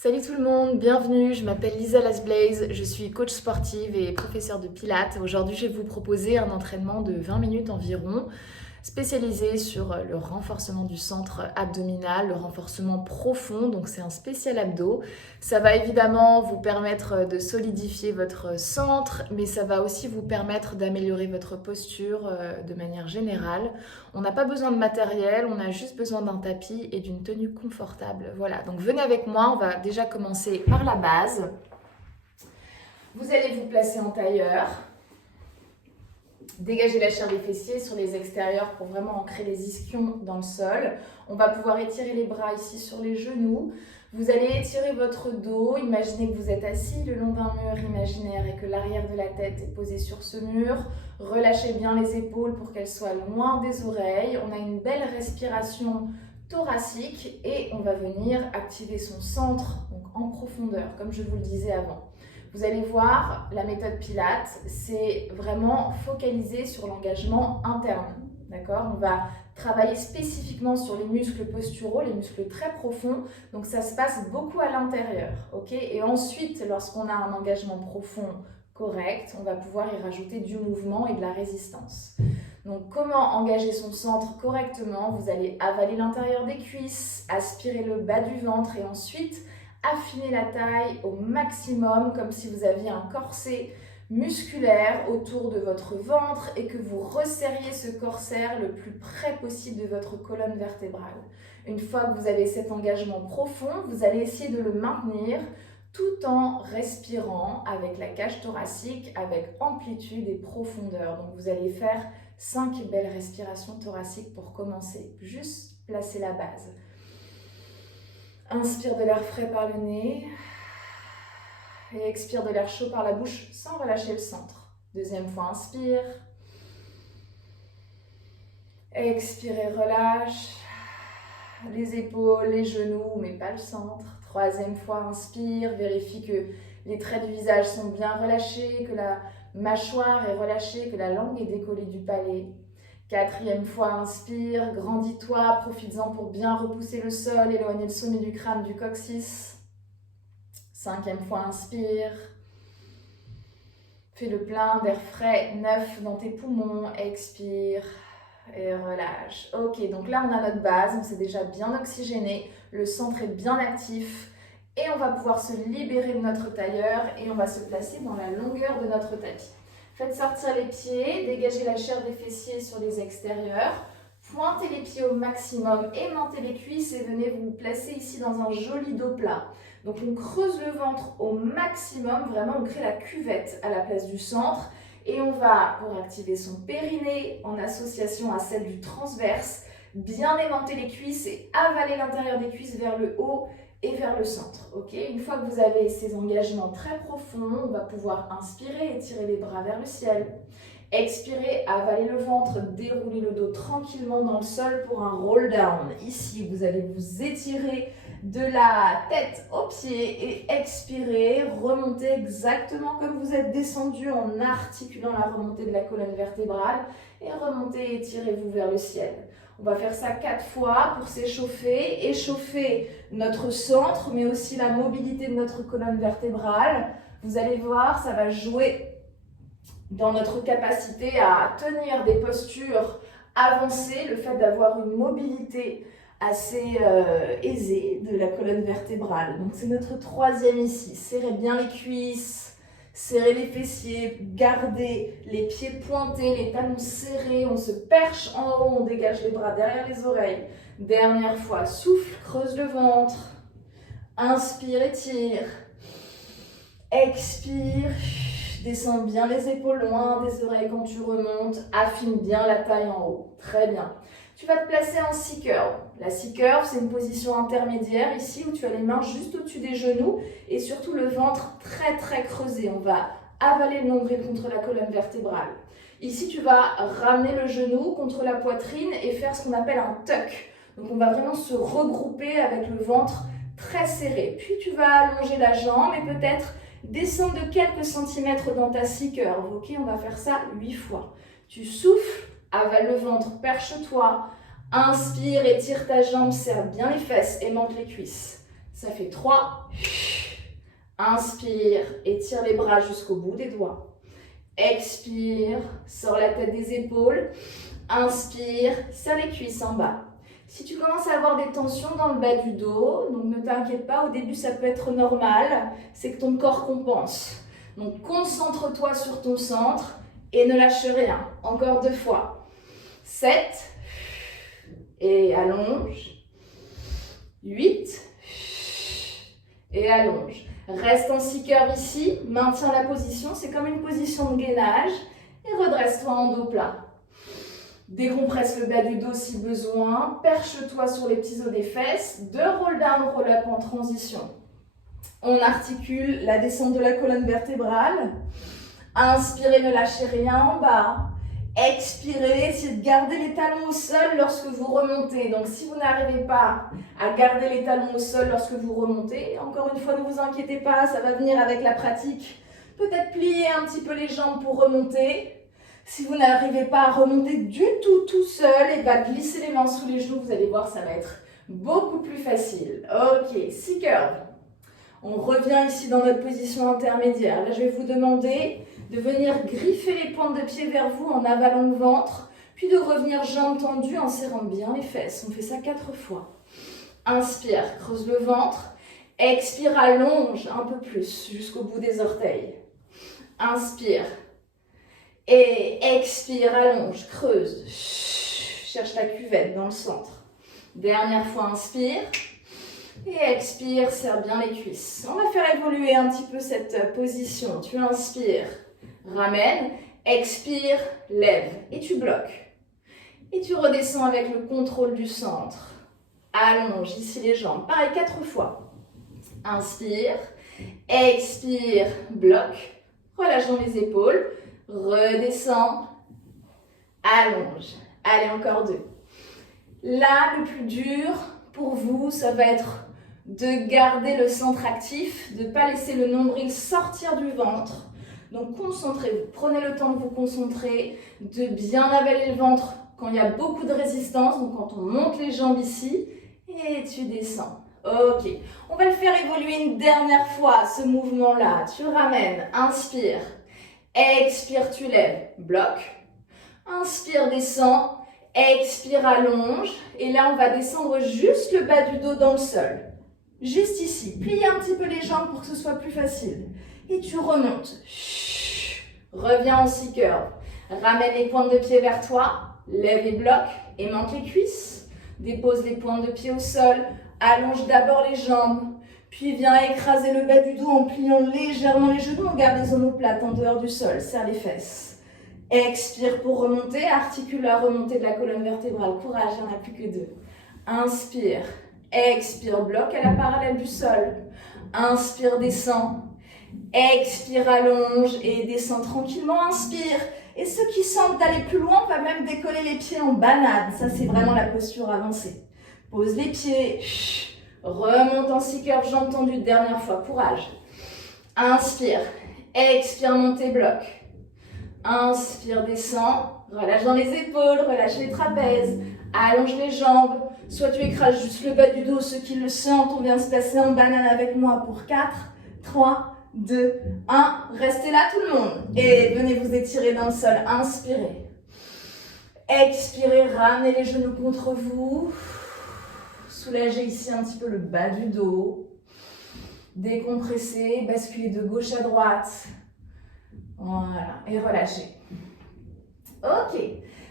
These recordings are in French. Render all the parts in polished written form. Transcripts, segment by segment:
Salut tout le monde, bienvenue, je m'appelle Lisa Lasblaze, je suis coach sportive et professeure de pilates. Aujourd'hui, je vais vous proposer un entraînement de 20 minutes environ, spécialisé sur le renforcement du centre abdominal, le renforcement profond, donc c'est un spécial abdos. Ça va évidemment vous permettre de solidifier votre centre, mais ça va aussi vous permettre d'améliorer votre posture de manière générale. On n'a pas besoin de matériel, on a juste besoin d'un tapis et d'une tenue confortable. Voilà, donc venez avec moi, on va déjà commencer par la base. Vous allez vous placer en tailleur. Dégagez la chair des fessiers sur les extérieurs pour vraiment ancrer les ischions dans le sol. On va pouvoir étirer les bras ici sur les genoux. Vous allez étirer votre dos. Imaginez que vous êtes assis le long d'un mur imaginaire et que l'arrière de la tête est posé sur ce mur. Relâchez bien les épaules pour qu'elles soient loin des oreilles. On a une belle respiration thoracique et on va venir activer son centre donc en profondeur, comme je vous le disais avant. Vous allez voir, la méthode Pilates, c'est vraiment focalisé sur l'engagement interne. D'accord ? On va travailler spécifiquement sur les muscles posturaux, les muscles très profonds. Donc ça se passe beaucoup à l'intérieur. Okay ? Et ensuite, lorsqu'on a un engagement profond correct, on va pouvoir y rajouter du mouvement et de la résistance. Donc comment engager son centre correctement ? Vous allez avaler l'intérieur des cuisses, aspirer le bas du ventre et ensuite affinez la taille au maximum comme si vous aviez un corset musculaire autour de votre ventre et que vous resserriez ce corset le plus près possible de votre colonne vertébrale. Une fois que vous avez cet engagement profond, vous allez essayer de le maintenir tout en respirant avec la cage thoracique, avec amplitude et profondeur. Donc vous allez faire 5 belles respirations thoraciques pour commencer. Juste placer la base. Inspire de l'air frais par le nez et expire de l'air chaud par la bouche sans relâcher le centre. Deuxième fois, inspire. Expirez, relâche les épaules, les genoux, mais pas le centre. Troisième fois, inspire. Vérifie que les traits du visage sont bien relâchés, que la mâchoire est relâchée, que la langue est décollée du palais. Quatrième fois, inspire, grandis-toi, profites-en pour bien repousser le sol, éloigner le sommet du crâne du coccyx. Cinquième fois, inspire. Fais le plein d'air frais, neuf dans tes poumons, expire et relâche. Ok, donc là on a notre base, on s'est déjà bien oxygéné, le centre est bien actif et on va pouvoir se libérer de notre tailleur et on va se placer dans la longueur de notre tapis. Faites sortir les pieds, dégagez la chair des fessiers sur les extérieurs, pointez les pieds au maximum, aimantez les cuisses et venez vous placer ici dans un joli dos plat. Donc on creuse le ventre au maximum, vraiment on crée la cuvette à la place du centre et on va, pour activer son périnée en association à celle du transverse, bien aimanter les cuisses et avaler l'intérieur des cuisses vers le haut et vers le centre. Okay ? Une fois que vous avez ces engagements très profonds, on va pouvoir inspirer, étirer les bras vers le ciel. Expirez, avalez le ventre, déroulez le dos tranquillement dans le sol pour un roll down. Ici, vous allez vous étirer de la tête aux pieds et expirez, remontez exactement comme vous êtes descendu en articulant la remontée de la colonne vertébrale et remontez, étirez-vous vers le ciel. On va faire ça 4 fois pour s'échauffer, échauffer notre centre mais aussi la mobilité de notre colonne vertébrale. Vous allez voir, ça va jouer dans notre capacité à tenir des postures avancées, le fait d'avoir une mobilité assez aisée de la colonne vertébrale. Donc c'est notre troisième ici. Serrez bien les cuisses, serrez les fessiers, gardez les pieds pointés, les talons serrés, on se perche en haut, on dégage les bras derrière les oreilles. Dernière fois, souffle, creuse le ventre, inspire, étire, expire. Descends bien les épaules loin des oreilles quand tu remontes. Affine bien la taille en haut. Très bien. Tu vas te placer en C-curve. La C-curve, c'est une position intermédiaire ici où tu as les mains juste au-dessus des genoux et surtout le ventre très très creusé. On va avaler le nombril contre la colonne vertébrale. Ici, tu vas ramener le genou contre la poitrine et faire ce qu'on appelle un tuck. Donc, on va vraiment se regrouper avec le ventre très serré. Puis, tu vas allonger la jambe et peut-être descends de quelques centimètres dans ta C-curve, ok ? On va faire ça 8 fois. Tu souffles, avale le ventre, perche-toi, inspire, étire ta jambe, serre bien les fesses, aimante les cuisses. Ça fait 3. Inspire, étire les bras jusqu'au bout des doigts. Expire, sors la tête des épaules. Inspire, serre les cuisses en bas. Si tu commences à avoir des tensions dans le bas du dos, donc ne t'inquiète pas, au début ça peut être normal, c'est que ton corps compense. Donc concentre-toi sur ton centre et ne lâche rien. Encore 2 fois. 7. Et allonge. 8. Et allonge. Reste en 6 curves ici, maintiens la position, c'est comme une position de gainage. Et redresse-toi en dos plat. Décompresse le bas du dos si besoin, perche-toi sur les petits os des fesses, 2 roll down, roll up en transition. On articule la descente de la colonne vertébrale. Inspirez, ne lâchez rien en bas. Expirez, essayez de garder les talons au sol lorsque vous remontez. Donc si vous n'arrivez pas à garder les talons au sol lorsque vous remontez, encore une fois, ne vous inquiétez pas, ça va venir avec la pratique. Peut-être plier un petit peu les jambes pour remonter. Si vous n'arrivez pas à remonter du tout seul, et bien glissez les mains sous les genoux, vous allez voir, ça va être beaucoup plus facile. Ok, 6 curves. On revient ici dans notre position intermédiaire. Là, je vais vous demander de venir griffer les pointes de pied vers vous en avalant le ventre, puis de revenir jambes tendues en serrant bien les fesses. On fait ça 4 fois. Inspire, creuse le ventre. Expire, allonge un peu plus jusqu'au bout des orteils. Inspire. Et expire, allonge, creuse. Cherche la cuvette dans le centre. Dernière fois, inspire. Et expire, serre bien les cuisses. On va faire évoluer un petit peu cette position. Tu inspires, ramène, expire, lève. Et tu bloques. Et tu redescends avec le contrôle du centre. Allonge ici les jambes. Pareil, 4 fois. Inspire, expire, bloque. Relâche dans les épaules. Redescends, allonge. Allez, encore 2. Là, le plus dur pour vous, ça va être de garder le centre actif, de ne pas laisser le nombril sortir du ventre. Donc, concentrez-vous. Prenez le temps de vous concentrer, de bien avaler le ventre quand il y a beaucoup de résistance. Donc, quand on monte les jambes ici, et tu descends. Ok. On va le faire évoluer une dernière fois, ce mouvement-là. Tu le ramènes. Inspire. Expire, tu lèves, bloque. Inspire, descends. Expire, allonge. Et là, on va descendre juste le bas du dos dans le sol. Juste ici. Plie un petit peu les jambes pour que ce soit plus facile. Et tu remontes. Reviens en 6 curves. Ramène les pointes de pied vers toi. Lève et bloque. Aimante les cuisses. Dépose les pointes de pied au sol. Allonge d'abord les jambes. Puis viens écraser le bas du dos en pliant légèrement les genoux. On garde les omoplates en dehors du sol. Serre les fesses. Expire pour remonter. Articule la remontée de la colonne vertébrale. Courage, il n'y en a plus que 2. Inspire. Expire, bloque à la parallèle du sol. Inspire, descend. Expire, allonge et descend tranquillement. Inspire. Et ceux qui sentent d'aller plus loin, on va même décoller les pieds en banane. Ça, c'est vraiment la posture avancée. Pose les pieds. Remonte en 6 curves, jambes tendues. Dernière fois, courage. Inspire. Expire, montez, bloc. Inspire, descend. Relâche dans les épaules, relâche les trapèzes. Allonge les jambes. Soit tu écrases juste le bas du dos, ceux qui le sentent. On vient se placer en banane avec moi pour 4, 3, 2, 1. Restez là tout le monde. Et venez vous étirer dans le sol. Inspirez. Expirez, ramenez les genoux contre vous. Soulagez ici un petit peu le bas du dos. Décompressez, basculez de gauche à droite. Voilà, et relâchez. Ok,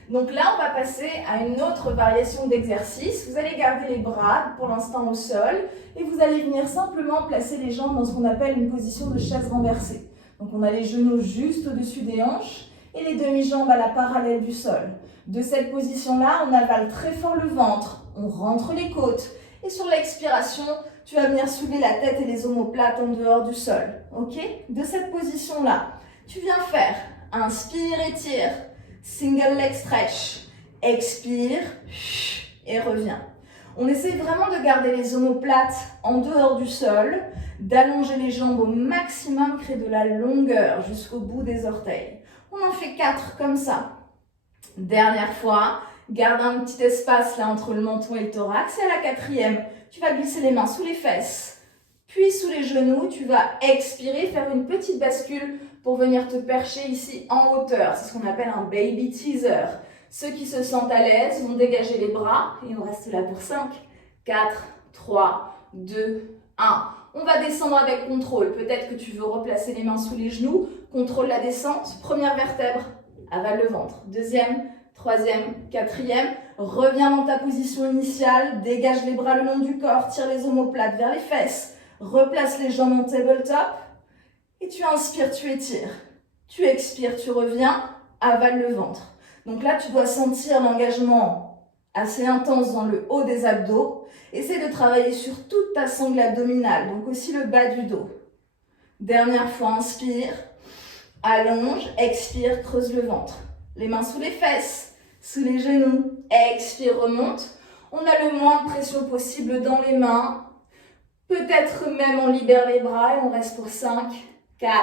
donc là on va passer à une autre variation d'exercice. Vous allez garder les bras pour l'instant au sol et vous allez venir simplement placer les jambes dans ce qu'on appelle une position de chaise renversée. Donc on a les genoux juste au-dessus des hanches et les demi-jambes à la parallèle du sol. De cette position-là, on avale très fort le ventre, on rentre les côtes et sur l'expiration, tu vas venir soulever la tête et les omoplates en dehors du sol. Ok? De cette position-là, tu viens faire inspire, étire, single leg stretch, expire et reviens. On essaie vraiment de garder les omoplates en dehors du sol, d'allonger les jambes au maximum, créer de la longueur jusqu'au bout des orteils. On en fait 4 comme ça. Dernière fois, garde un petit espace là entre le menton et le thorax. Et à la 4e, tu vas glisser les mains sous les fesses. genoux, tu vas expirer, faire une petite bascule pour venir te percher ici en hauteur. C'est ce qu'on appelle un baby teaser. Ceux qui se sentent à l'aise vont dégager les bras et on reste là pour 5, 4, 3, 2, 1. On va descendre avec contrôle. Peut-être que tu veux replacer les mains sous les genoux. Contrôle la descente. Première vertèbre, avale le ventre. Deuxième, troisième, quatrième. Reviens dans ta position initiale. Dégage les bras le long du corps. Tire les omoplates vers les fesses. Replace les jambes en tabletop. Et tu inspires, tu étires. Tu expires, tu reviens. Avale le ventre. Donc là, tu dois sentir l'engagement assez intense dans le haut des abdos. Essaie de travailler sur toute ta sangle abdominale, donc aussi le bas du dos. Dernière fois, inspire, allonge, expire, creuse le ventre. Les mains sous les fesses, sous les genoux, expire, remonte. On a le moins de pression possible dans les mains. Peut-être même on libère les bras et on reste pour 5, 4,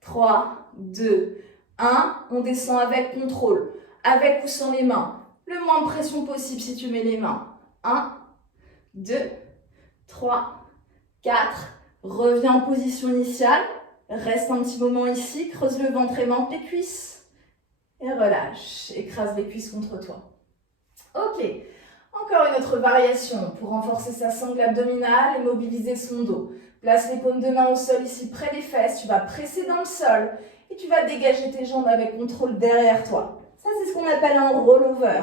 3, 2, 1. On descend avec contrôle, avec ou sans les mains. Le moins de pression possible si tu mets les mains. 1, 2, 3, 4. Reviens en position initiale. Reste un petit moment ici. Creuse le ventre, aimante les cuisses. Et relâche. Écrase les cuisses contre toi. Ok. Encore une autre variation pour renforcer sa sangle abdominale et mobiliser son dos. Place les paumes de main au sol ici près des fesses. Tu vas presser dans le sol et tu vas dégager tes jambes avec contrôle derrière toi. Ça, c'est ce qu'on appelle un rollover.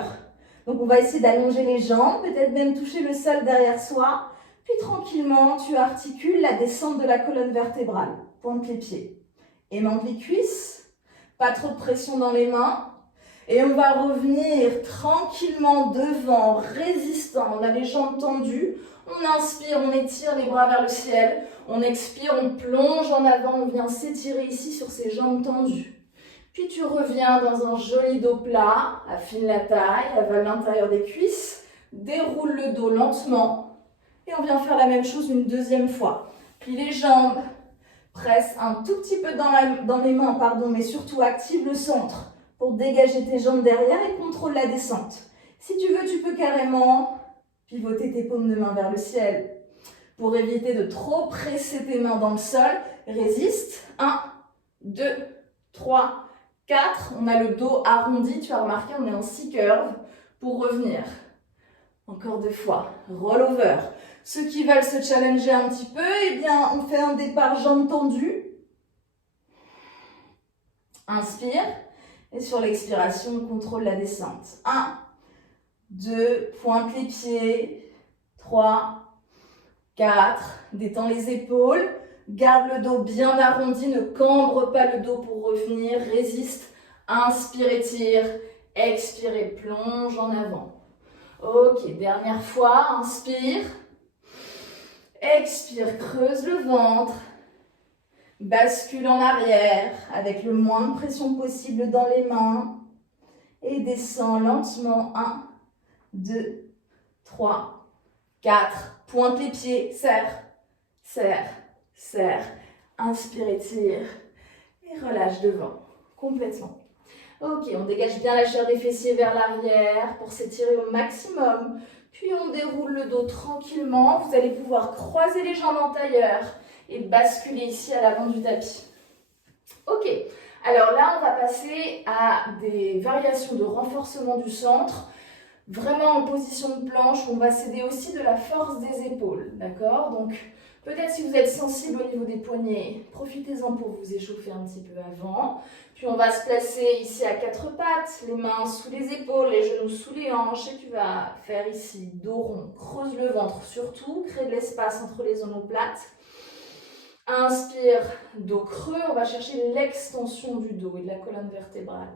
Donc, on va essayer d'allonger les jambes, peut-être même toucher le sol derrière soi. Puis, tranquillement, tu articules la descente de la colonne vertébrale. Pointe les pieds. Aimante les cuisses. Pas trop de pression dans les mains. Et on va revenir tranquillement devant, résistant. On a les jambes tendues. On inspire, on étire les bras vers le ciel. On expire, on plonge en avant. On vient s'étirer ici sur ces jambes tendues. Puis tu reviens dans un joli dos plat, affine la taille, avale l'intérieur des cuisses, déroule le dos lentement et on vient faire la même chose une deuxième fois. Plie les jambes, presse un tout petit peu dans les mains, mais surtout active le centre pour dégager tes jambes derrière et contrôle la descente. Si tu veux, tu peux carrément pivoter tes paumes de main vers le ciel pour éviter de trop presser tes mains dans le sol. Résiste. 1, 2, 3, 4, on a le dos arrondi, tu as remarqué, on est en C-curve pour revenir. Encore 2 fois, rollover. Ceux qui veulent se challenger un petit peu, eh bien, on fait un départ jambes tendues. Inspire. Et sur l'expiration, on contrôle la descente. 1, 2, pointe les pieds. 3, 4, détends les épaules. Garde le dos bien arrondi, ne cambre pas le dos pour revenir, résiste, inspire, étire, expire et plonge en avant. Ok, dernière fois, inspire, expire, creuse le ventre, bascule en arrière avec le moins de pression possible dans les mains et descend lentement, 1, 2, 3, 4, pointe les pieds, serre, serre. Serre, inspire, étire et relâche devant, complètement. Ok, on dégage bien la chair des fessiers vers l'arrière pour s'étirer au maximum. Puis on déroule le dos tranquillement. Vous allez pouvoir croiser les jambes en tailleur et basculer ici à l'avant du tapis. Ok, alors là on va passer à des variations de renforcement du centre. Vraiment en position de planche, on va s'aider aussi de la force des épaules, d'accord? Donc, peut-être si vous êtes sensible au niveau des poignets, profitez-en pour vous échauffer un petit peu avant. Puis on va se placer ici à 4 pattes, les mains sous les épaules, les genoux sous les hanches. Et tu vas faire ici dos rond, creuse le ventre surtout, crée de l'espace entre les omoplates. Inspire, dos creux, on va chercher l'extension du dos et de la colonne vertébrale.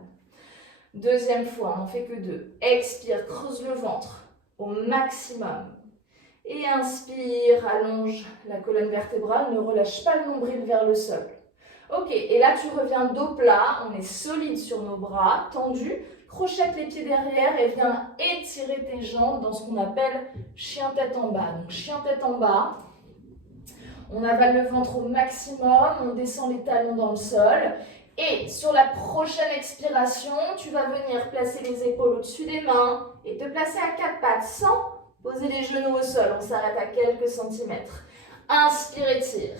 Deuxième fois, on n'en fait que 2. Expire, creuse le ventre au maximum. Et inspire, allonge la colonne vertébrale, ne relâche pas le nombril vers le sol. Ok, et là tu reviens dos plat, on est solide sur nos bras, tendus. Crochette les pieds derrière et viens étirer tes jambes dans ce qu'on appelle chien tête en bas. Donc chien tête en bas, on avale le ventre au maximum, on descend les talons dans le sol. Et sur la prochaine expiration, tu vas venir placer les épaules au-dessus des mains et te placer à 4 pattes sans poser les genoux au sol. On s'arrête à quelques centimètres. Inspire, étire.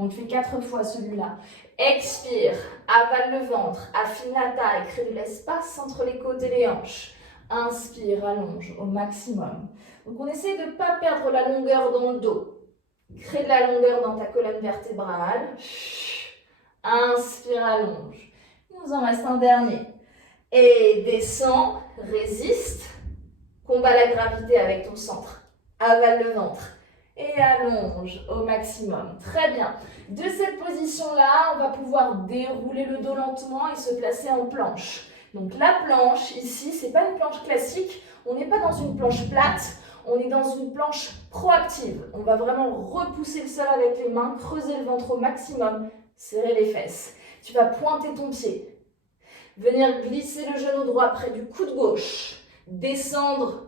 On le fait 4 fois celui-là. Expire, avale le ventre, affine la taille, crée de l'espace entre les côtes et les hanches. Inspire, allonge au maximum. Donc on essaie de ne pas perdre la longueur dans le dos. Crée de la longueur dans ta colonne vertébrale. Inspire, allonge. Il nous en reste un dernier. Et descends, résiste. Combat la gravité avec ton centre. Avale le ventre. Et allonge au maximum. Très bien. De cette position-là, on va pouvoir dérouler le dos lentement et se placer en planche. Donc la planche, ici, ce n'est pas une planche classique. On n'est pas dans une planche plate. On est dans une planche proactive. On va vraiment repousser le sol avec les mains, creuser le ventre au maximum, serrer les fesses. Tu vas pointer ton pied. Venir glisser le genou droit près du coude gauche. Descendre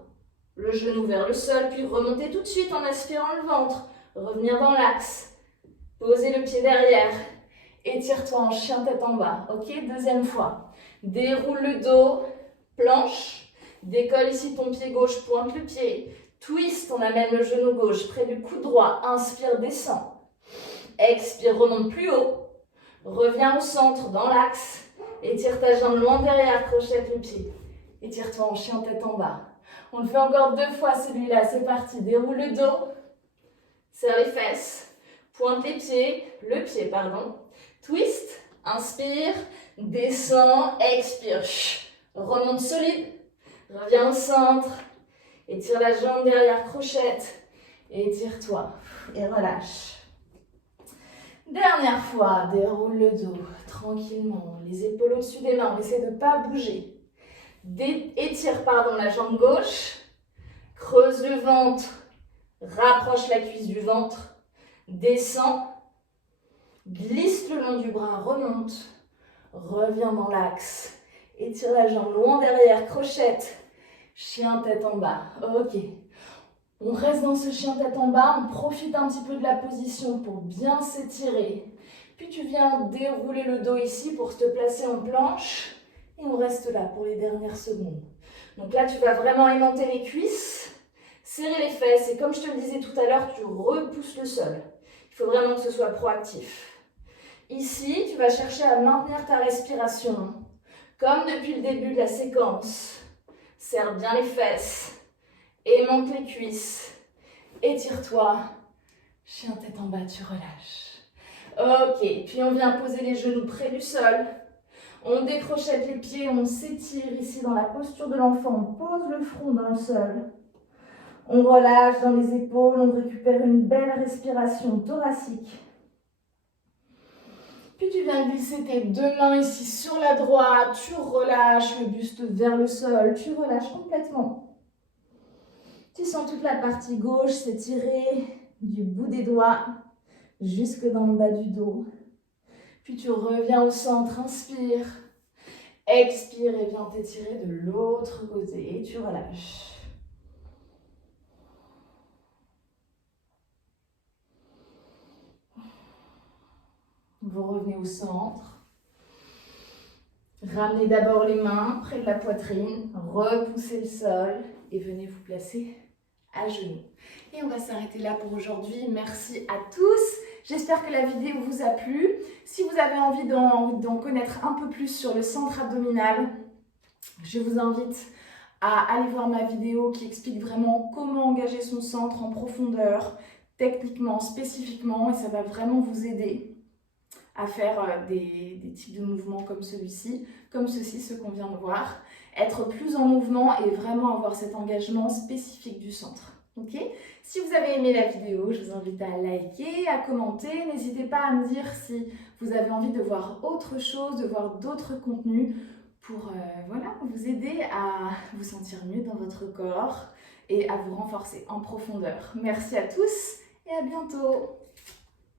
le genou vers le sol, puis remonter tout de suite en aspirant le ventre. Revenir dans l'axe. Poser le pied derrière. Étire-toi en chien tête en bas. Ok, deuxième fois. Déroule le dos, planche. Décolle ici ton pied gauche, pointe le pied. Twist, on amène le genou gauche près du coude droit. Inspire, descend. Expire, remonte plus haut. Reviens au centre, dans l'axe. Étire ta jambe loin derrière, crochette le pied. Étire-toi en chien tête en bas. On le fait encore 2 fois celui-là, c'est parti. Déroule le dos, serre les fesses, pointe les pieds, le pied, pardon. Twist, inspire, descend, expire. Remonte solide, reviens au centre, étire la jambe derrière, crochette, étire-toi et relâche. Dernière fois, déroule le dos tranquillement, les épaules au-dessus des mains, on essaie de ne pas bouger. Étire la jambe gauche, creuse le ventre, rapproche la cuisse du ventre, descend, glisse le long du bras, remonte, reviens dans l'axe, étire la jambe loin derrière, crochette, chien tête en bas, ok. On reste dans ce chien tête en bas, on profite un petit peu de la position pour bien s'étirer, puis tu viens dérouler le dos ici pour te placer en planche. Et on reste là pour les dernières secondes. Donc là, tu vas vraiment aimanter les cuisses, serrer les fesses. Et comme je te le disais tout à l'heure, tu repousses le sol. Il faut vraiment que ce soit proactif. Ici, tu vas chercher à maintenir ta respiration. Comme depuis le début de la séquence. Serre bien les fesses. Aimante les cuisses. Étire-toi. Chien tête en bas, tu relâches. Ok, puis on vient poser les genoux près du sol. On décrochette les pieds, on s'étire ici dans la posture de l'enfant, on pose le front dans le sol. On relâche dans les épaules, on récupère une belle respiration thoracique. Puis tu viens glisser tes 2 mains ici sur la droite, tu relâches le buste vers le sol, tu relâches complètement. Tu sens toute la partie gauche s'étirer du bout des doigts jusque dans le bas du dos. Puis tu reviens au centre, inspire, expire et viens t'étirer de l'autre côté et tu relâches. Vous revenez au centre. Ramenez d'abord les mains près de la poitrine, repoussez le sol et venez vous placer à genoux. Et on va s'arrêter là pour aujourd'hui. Merci à tous. J'espère que la vidéo vous a plu. Si vous avez envie d'en connaître un peu plus sur le centre abdominal, je vous invite à aller voir ma vidéo qui explique vraiment comment engager son centre en profondeur, techniquement, spécifiquement, et ça va vraiment vous aider à faire des types de mouvements comme celui-ci, comme ceci, ce qu'on vient de voir. Être plus en mouvement et vraiment avoir cet engagement spécifique du centre. Ok ? Si vous avez aimé la vidéo, je vous invite à liker, à commenter. N'hésitez pas à me dire si vous avez envie de voir autre chose, de voir d'autres contenus pour voilà, vous aider à vous sentir mieux dans votre corps et à vous renforcer en profondeur. Merci à tous et à bientôt.